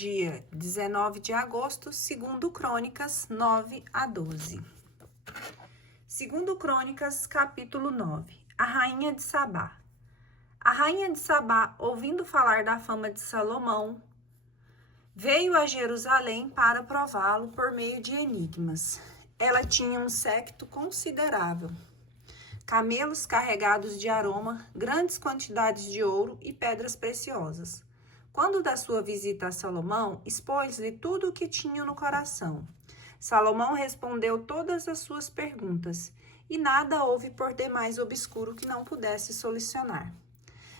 dia 19 de agosto, segundo Crônicas 9 a 12. Segundo Crônicas, capítulo 9. A rainha de Sabá. A rainha de Sabá, ouvindo falar da fama de Salomão, veio a Jerusalém para prová-lo por meio de enigmas. Ela tinha um séquito considerável, camelos carregados de aroma, grandes quantidades de ouro e pedras preciosas. Quando da sua visita a Salomão, expôs-lhe tudo o que tinha no coração. Salomão respondeu todas as suas perguntas, e nada houve por demais obscuro que não pudesse solucionar.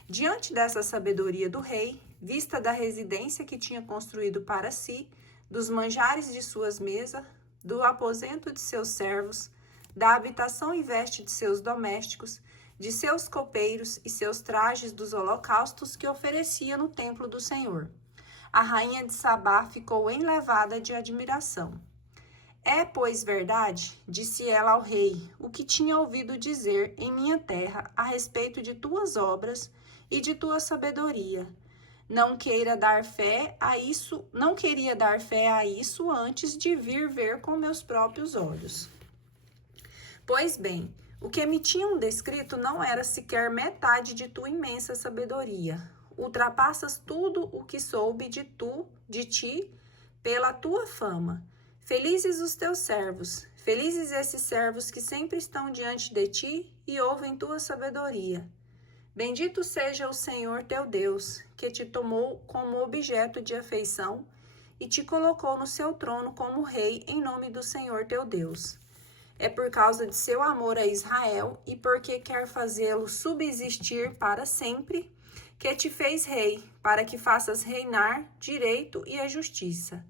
Diante dessa sabedoria do rei, vista da residência que tinha construído para si, dos manjares de suas mesas, do aposento de seus servos, da habitação e veste de seus domésticos, de seus copeiros e seus trajes dos holocaustos que oferecia no templo do Senhor. A rainha de Sabá ficou enlevada de admiração. É, pois, verdade, disse ela ao rei, o que tinha ouvido dizer em minha terra a respeito de tuas obras e de tua sabedoria. Não queria dar fé a isso antes de vir ver com meus próprios olhos. Pois bem, o que me tinham descrito não era sequer metade de tua imensa sabedoria. Ultrapassas tudo o que soube de ti, pela tua fama. Felizes os teus servos, felizes esses servos que sempre estão diante de ti e ouvem tua sabedoria. Bendito seja o Senhor teu Deus, que te tomou como objeto de afeição e te colocou no seu trono como rei em nome do Senhor teu Deus. É por causa de seu amor a Israel e porque quer fazê-lo subsistir para sempre, que te fez rei, para que faças reinar direito e a justiça.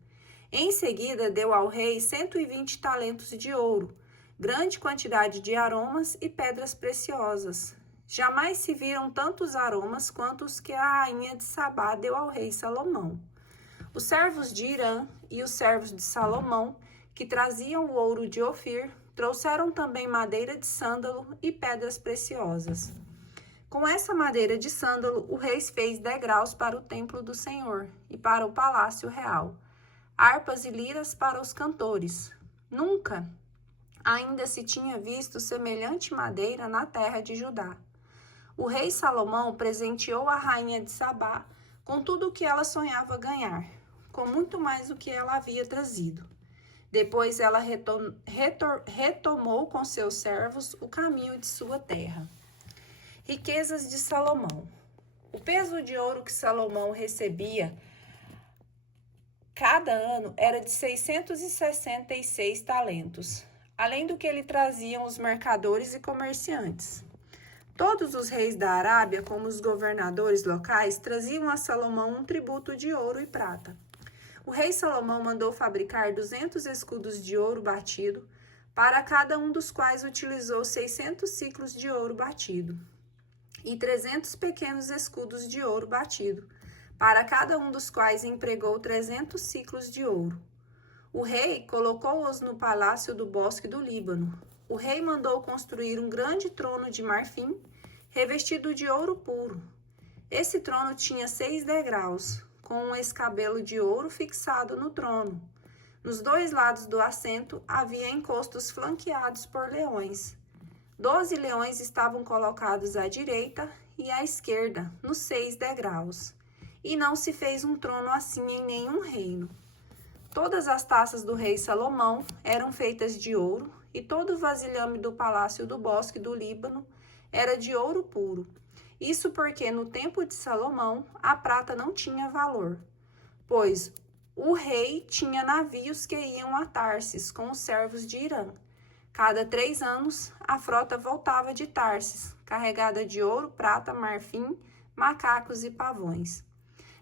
Em seguida, deu ao rei 120 talentos de ouro, grande quantidade de aromas e pedras preciosas. Jamais se viram tantos aromas quanto os que a rainha de Sabá deu ao rei Salomão. Os servos de Irã e os servos de Salomão, que traziam o ouro de Ofir, trouxeram também madeira de sândalo e pedras preciosas. Com essa madeira de sândalo, o rei fez degraus para o templo do Senhor e para o palácio real, harpas e liras para os cantores. Nunca ainda se tinha visto semelhante madeira na terra de Judá. O rei Salomão presenteou a rainha de Sabá com tudo o que ela sonhava ganhar, com muito mais do que ela havia trazido. Depois ela retomou com seus servos o caminho de sua terra. Riquezas de Salomão. O peso de ouro que Salomão recebia cada ano era de 666 talentos, além do que lhe traziam os mercadores e comerciantes. Todos os reis da Arábia, como os governadores locais, traziam a Salomão um tributo de ouro e prata. O rei Salomão mandou fabricar 200 escudos de ouro batido, para cada um dos quais utilizou 600 siclos de ouro batido, e 300 pequenos escudos de ouro batido, para cada um dos quais empregou 300 siclos de ouro. O rei colocou-os no palácio do Bosque do Líbano. O rei mandou construir um grande trono de marfim, revestido de ouro puro. Esse trono tinha 6 degraus, com um escabelo de ouro fixado no trono. Nos 2 lados do assento havia encostos flanqueados por leões. 12 leões estavam colocados à direita e à esquerda, nos 6 degraus. E não se fez um trono assim em nenhum reino. Todas as taças do rei Salomão eram feitas de ouro, e todo o vasilhame do palácio do Bosque do Líbano era de ouro puro. Isso porque no tempo de Salomão a prata não tinha valor, pois o rei tinha navios que iam a Tarsis com os servos de Irã. Cada 3 anos a frota voltava de Tarsis, carregada de ouro, prata, marfim, macacos e pavões.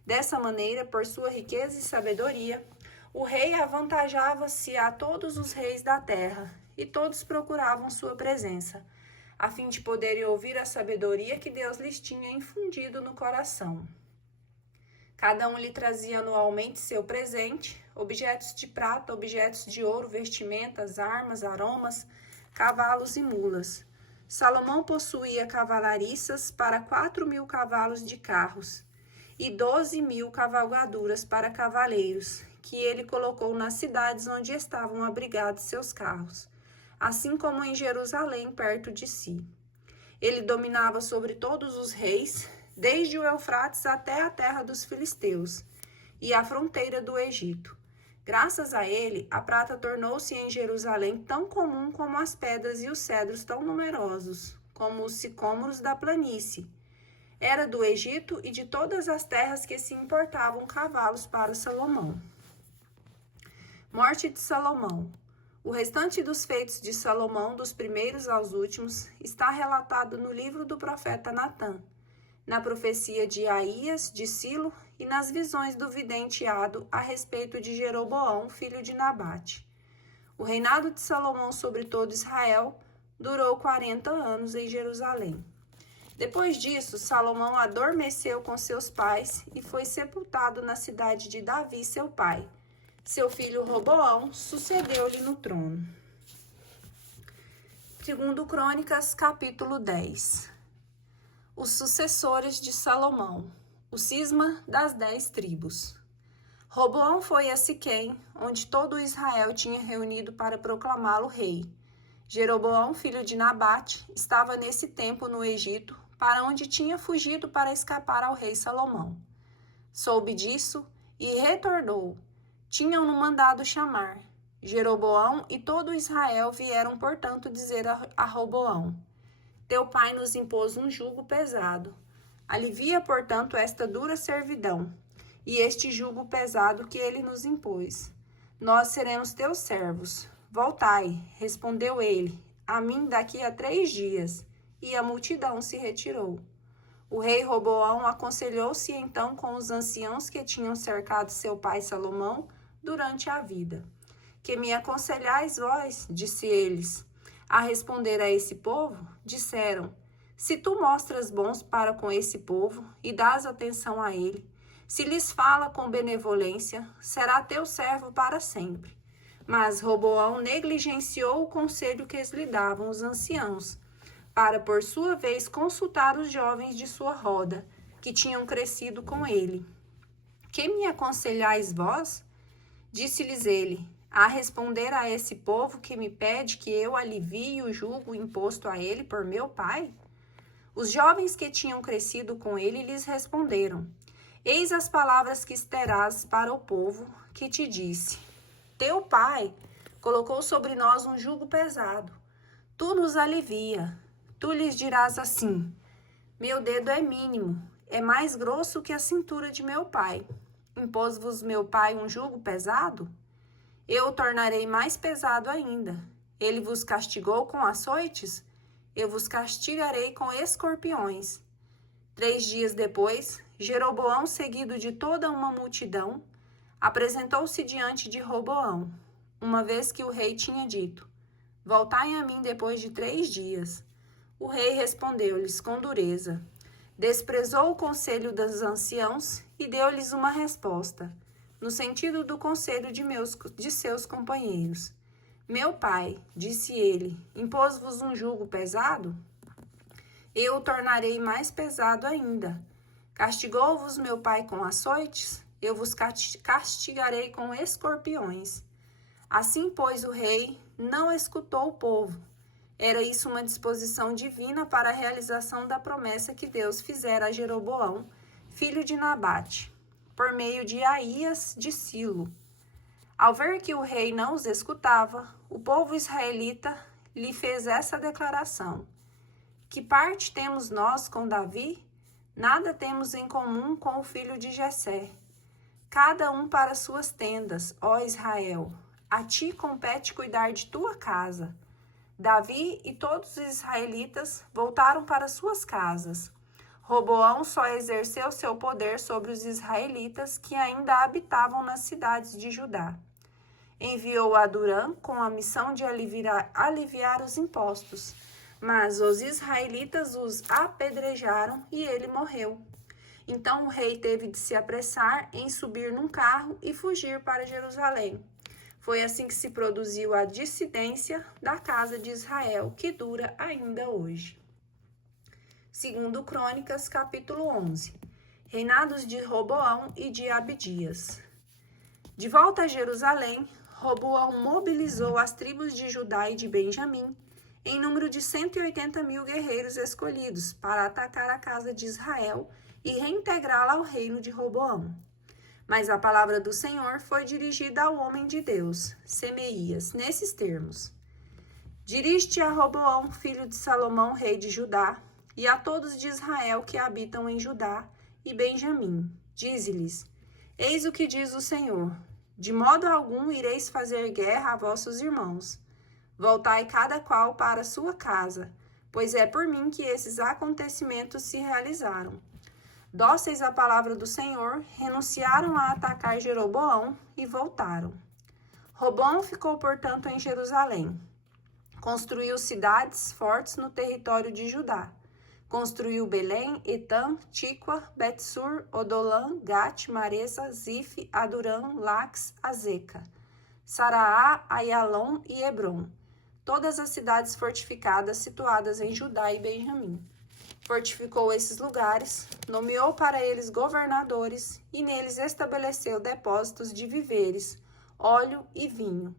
Dessa maneira, por sua riqueza e sabedoria, o rei avantajava-se a todos os reis da terra, e todos procuravam sua presença, a fim de poderem ouvir a sabedoria que Deus lhes tinha infundido no coração. Cada um lhe trazia anualmente seu presente, objetos de prata, objetos de ouro, vestimentas, armas, aromas, cavalos e mulas. Salomão possuía cavalariças para 4.000 cavalos de carros, e 12.000 cavalgaduras para cavaleiros, que ele colocou nas cidades onde estavam abrigados seus carros, assim como em Jerusalém, perto de si. Ele dominava sobre todos os reis, desde o Eufrates até a terra dos filisteus e a fronteira do Egito. Graças a ele, a prata tornou-se em Jerusalém tão comum como as pedras e os cedros tão numerosos, como os sicômoros da planície. Era do Egito e de todas as terras que se importavam cavalos para Salomão. Morte de Salomão. O restante dos feitos de Salomão, dos primeiros aos últimos, está relatado no livro do profeta Natã, na profecia de Aías, de Silo e nas visões do vidente Ado a respeito de Jeroboão, filho de Nabate. O reinado de Salomão sobre todo Israel durou 40 anos em Jerusalém. Depois disso, Salomão adormeceu com seus pais e foi sepultado na cidade de Davi, seu pai. Seu filho Roboão sucedeu-lhe no trono. 2 Crônicas, capítulo 10. Os sucessores de Salomão, o cisma das 10 tribos. Roboão foi a Siquém, onde todo Israel tinha reunido para proclamá-lo rei. Jeroboão, filho de Nabate, estava nesse tempo no Egito, para onde tinha fugido para escapar ao rei Salomão. Soube disso e retornou. Tinham-no mandado chamar. Jeroboão e todo Israel vieram, portanto, dizer a Roboão: Teu pai nos impôs um jugo pesado. Alivia, portanto, esta dura servidão, e este jugo pesado que ele nos impôs. Nós seremos teus servos. Voltai, respondeu ele, a mim daqui a 3 dias. E a multidão se retirou. O rei Roboão aconselhou-se então com os anciãos que tinham cercado seu pai Salomão durante a vida. Que me aconselhais vós, disse eles. A responder a esse povo, disseram: Se tu mostras bons para com esse povo e dás atenção a ele, se lhes fala com benevolência, será teu servo para sempre. Mas Roboão negligenciou o conselho que lhe davam os anciãos, para por sua vez consultar os jovens de sua roda, que tinham crescido com ele. Que me aconselhais vós? Disse-lhes ele: a responder a esse povo que me pede que eu alivie o jugo imposto a ele por meu pai? Os jovens que tinham crescido com ele lhes responderam: Eis as palavras que terás para o povo que te disse: Teu pai colocou sobre nós um jugo pesado. Tu nos alivia. Tu lhes dirás assim: Meu dedo é mínimo, é mais grosso que a cintura de meu pai. Impôs-vos meu pai um jugo pesado? Eu o tornarei mais pesado ainda. Ele vos castigou com açoites? Eu vos castigarei com escorpiões. 3 dias depois, Jeroboão, seguido de toda uma multidão, apresentou-se diante de Roboão, uma vez que o rei tinha dito: Voltai a mim depois de 3 dias. O rei respondeu-lhes com dureza, desprezou o conselho dos anciãos e deu-lhes uma resposta, no sentido do conselho de seus companheiros. Meu pai, disse ele, impôs-vos um jugo pesado? Eu o tornarei mais pesado ainda. Castigou-vos meu pai com açoites? Eu vos castigarei com escorpiões. Assim, pois, o rei não escutou o povo. Era isso uma disposição divina para a realização da promessa que Deus fizera a Jeroboão, filho de Nabate, por meio de Aías de Silo. Ao ver que o rei não os escutava, o povo israelita lhe fez essa declaração: Que parte temos nós com Davi? Nada temos em comum com o filho de Jessé. Cada um para suas tendas, ó Israel. A ti compete cuidar de tua casa. Davi e todos os israelitas voltaram para suas casas. Roboão só exerceu seu poder sobre os israelitas que ainda habitavam nas cidades de Judá. Enviou Adurã com a missão de aliviar os impostos, mas os israelitas os apedrejaram e ele morreu. Então o rei teve de se apressar em subir num carro e fugir para Jerusalém. Foi assim que se produziu a dissidência da casa de Israel, que dura ainda hoje. 2 Crônicas, capítulo 11. reinados de Roboão e de Abdias. De volta a Jerusalém, Roboão mobilizou as tribos de Judá e de Benjamim, em número de 180.000 guerreiros escolhidos, para atacar a casa de Israel e reintegrá-la ao reino de Roboão. Mas a palavra do Senhor foi dirigida ao homem de Deus, Semeías, nesses termos: Dirige-te a Roboão, filho de Salomão, rei de Judá, e a todos de Israel que habitam em Judá e Benjamim. Dize-lhes: Eis o que diz o Senhor: De modo algum ireis fazer guerra a vossos irmãos. Voltai cada qual para sua casa, pois é por mim que esses acontecimentos se realizaram. Dóceis à palavra do Senhor, renunciaram a atacar Jeroboão e voltaram. Roboão ficou, portanto, em Jerusalém. Construiu cidades fortes no território de Judá. Construiu Belém, Etam, Tiqua, Betsur, Odolã, Gate, Maresa, Zif, Aduram, Lax, Azeca, Saraá, Aialon e Hebron, todas as cidades fortificadas situadas em Judá e Benjamim. Fortificou esses lugares, nomeou para eles governadores e neles estabeleceu depósitos de víveres, óleo e vinho.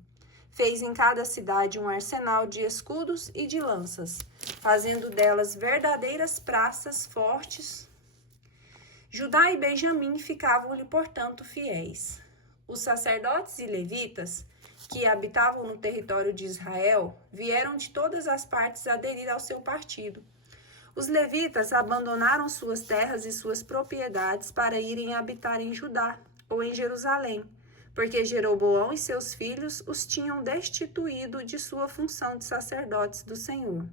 Fez em cada cidade um arsenal de escudos e de lanças, fazendo delas verdadeiras praças fortes. Judá e Benjamim ficavam-lhe, portanto, fiéis. Os sacerdotes e levitas, que habitavam no território de Israel, vieram de todas as partes aderir ao seu partido. Os levitas abandonaram suas terras e suas propriedades para irem habitar em Judá ou em Jerusalém, porque Jeroboão e seus filhos os tinham destituído de sua função de sacerdotes do Senhor.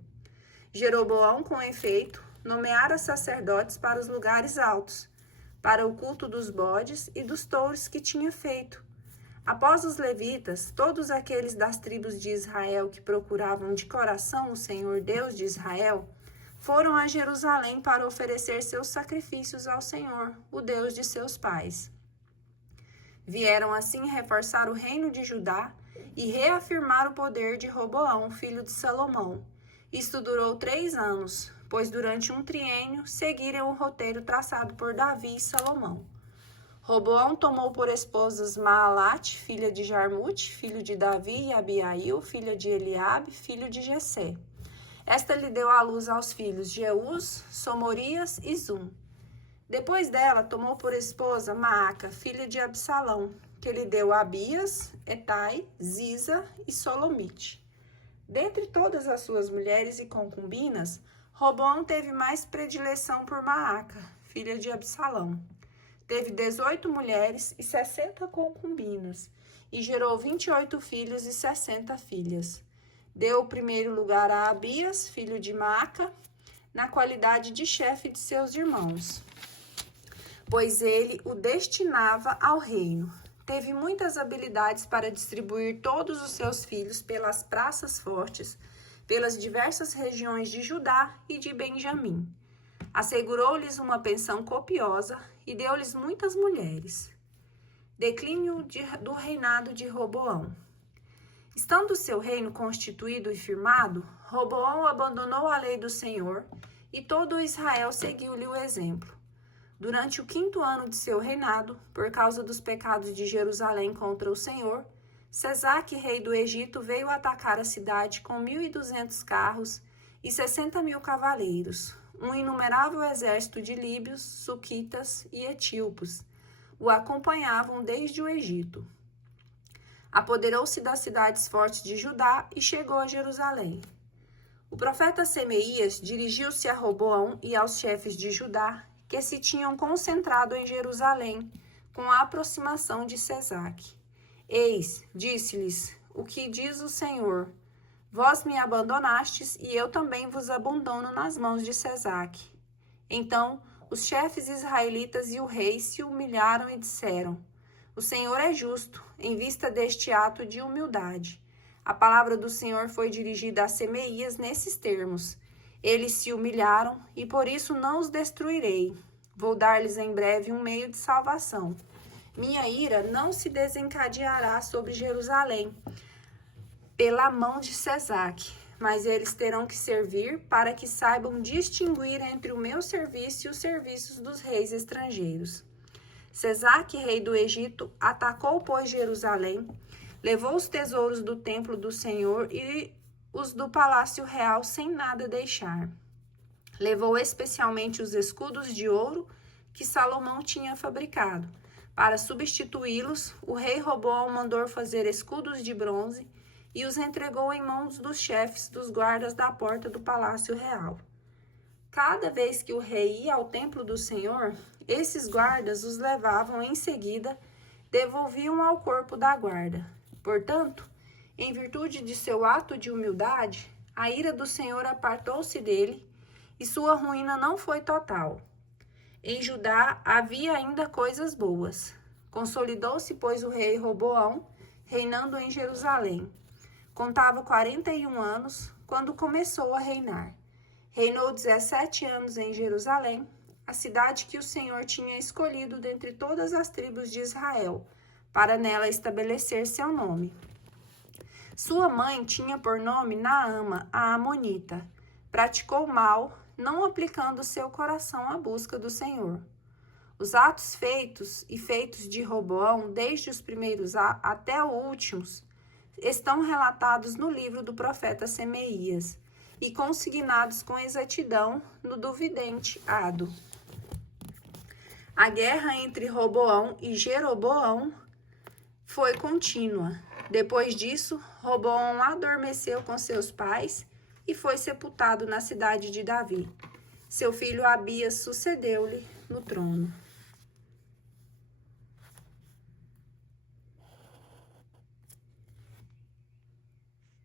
Jeroboão, com efeito, nomeara sacerdotes para os lugares altos, para o culto dos bodes e dos touros que tinha feito. Após os levitas, todos aqueles das tribos de Israel que procuravam de coração o Senhor Deus de Israel, foram a Jerusalém para oferecer seus sacrifícios ao Senhor, o Deus de seus pais. Vieram assim reforçar o reino de Judá e reafirmar o poder de Roboão, filho de Salomão. Isto durou 3 anos, pois durante um triênio seguiram o roteiro traçado por Davi e Salomão. Roboão tomou por esposas Maalate, filha de Jarmute, filho de Davi, e Abiail, filha de Eliabe, filho de Jessé. Esta lhe deu à luz aos filhos Jeús, Somorias e Zum. Depois dela, tomou por esposa Maaca, filha de Absalão, que lhe deu Abias, Etai, Ziza e Solomite. Dentre todas as suas mulheres e concubinas, Roboão teve mais predileção por Maaca, filha de Absalão. Teve 18 mulheres e 60 concubinas, e gerou 28 filhos e 60 filhas. Deu o primeiro lugar a Abias, filho de Maaca, na qualidade de chefe de seus irmãos, pois ele o destinava ao reino. Teve muitas habilidades para distribuir todos os seus filhos pelas praças fortes, pelas diversas regiões de Judá e de Benjamim. Assegurou-lhes uma pensão copiosa e deu-lhes muitas mulheres. Declínio do reinado de Roboão. Estando seu reino constituído e firmado, Roboão abandonou a lei do Senhor e todo Israel seguiu-lhe o exemplo. Durante o 5º ano de seu reinado, por causa dos pecados de Jerusalém contra o Senhor, Sesaque, rei do Egito, veio atacar a cidade com 1.200 carros e 60.000 cavaleiros, um inumerável exército de líbios, suquitas e etíopes. O acompanhavam desde o Egito. Apoderou-se das cidades fortes de Judá e chegou a Jerusalém. O profeta Semeías dirigiu-se a Roboão e aos chefes de Judá, que se tinham concentrado em Jerusalém, com a aproximação de Sesaque. Eis, disse-lhes, o que diz o Senhor: Vós me abandonastes, e eu também vos abandono nas mãos de Sesaque. Então, os chefes israelitas e o rei se humilharam e disseram: O Senhor é justo, em vista deste ato de humildade. A palavra do Senhor foi dirigida a Semeías nesses termos: Eles se humilharam, e por isso não os destruirei. Vou dar-lhes em breve um meio de salvação. Minha ira não se desencadeará sobre Jerusalém pela mão de Sesaque, mas eles terão que servir para que saibam distinguir entre o meu serviço e os serviços dos reis estrangeiros. Sesaque, rei do Egito, atacou, pois, Jerusalém, levou os tesouros do templo do Senhor e os do palácio real sem nada deixar. Levou especialmente os escudos de ouro que Salomão tinha fabricado. Para substituí-los, o rei Roboão mandou fazer escudos de bronze e os entregou em mãos dos chefes dos guardas da porta do palácio real. Cada vez que o rei ia ao templo do Senhor, esses guardas os levavam em seguida, devolviam ao corpo da guarda. Portanto, em virtude de seu ato de humildade, a ira do Senhor apartou-se dele e sua ruína não foi total. Em Judá havia ainda coisas boas. Consolidou-se, pois, o rei Roboão, reinando em Jerusalém. Contava 41 anos quando começou a reinar. Reinou 17 anos em Jerusalém, a cidade que o Senhor tinha escolhido dentre todas as tribos de Israel, para nela estabelecer seu nome. Sua mãe tinha por nome Naama, a Amonita. Praticou mal, não aplicando seu coração à busca do Senhor. Os atos feitos de Roboão, desde os primeiros até os últimos, estão relatados no livro do profeta Semeías e consignados com exatidão no do vidente Ado. A guerra entre Roboão e Jeroboão foi contínua. Depois disso, Roboão adormeceu com seus pais e foi sepultado na cidade de Davi. Seu filho Abias sucedeu-lhe no trono.